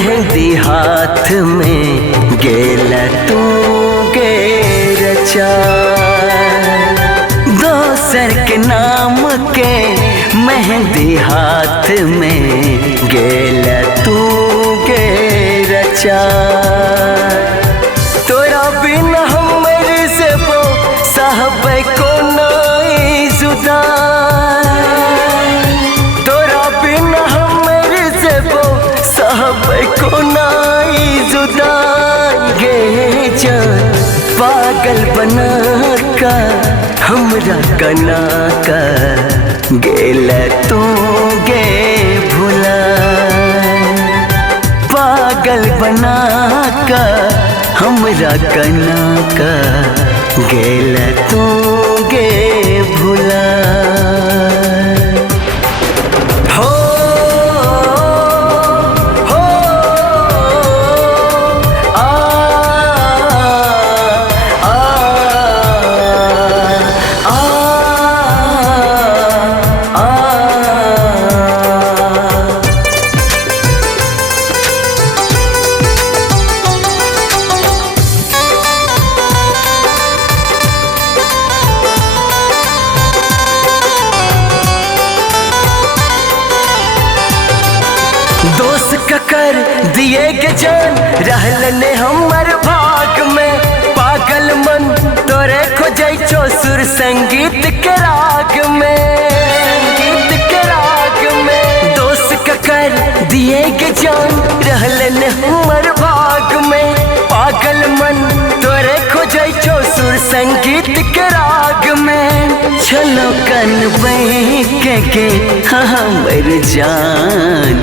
मेहंदी हाथ में गेल तू गे रचा। दोसर के नाम के मेहंदी हाथ में गेल तू गे रचा। तोरा बिन हमर से वो साहब को नाई जुदा। तोरा बिन हमर से वो साहब को नाई जुदा। गे जान पागल बना का हमरा कना का गेल तू गे भुला। पागल बना का हमरा कना का गेल तू गे भुला। हो हो आ आ आ आ दोस्त ककर दिए के जान रहल ने हमर भाग में। पागल मन तोरे खोजै छो सुर संगीत के राग में। संगीत के राग में दोस्त ककर दिए के जान रहल ने हमर भाग में। पागल मन तोरे खोजै छो सुर संगीत के राग में। चलो कन के हमर जान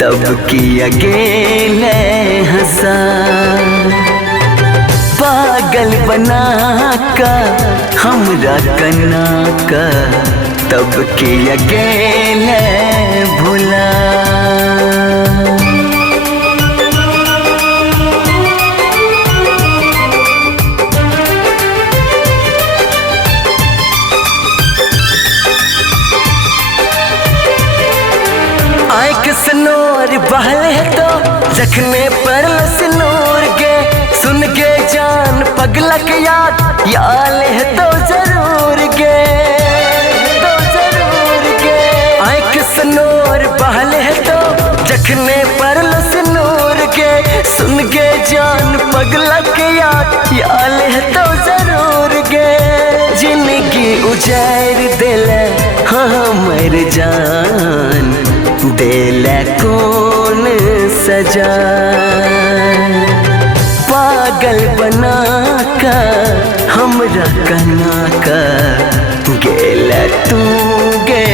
तब की अकेले हंसा। पागल बना का हमरा कना का तब की अकेले भुला। सनोर बहले तो जखने पर सनोर गे। सुन के जान पगलक याद याल है तो जरूर गे। तो जरूर गे आँख सनोर बहले तो जखने पर सनोर गे। सुन के जान पगलक याद याल है तो जरूर गे। जिंदगी उजाड़ दिल हमर जान दिल कौन सजा। पागल बना का हमरा कना का गेल तू गे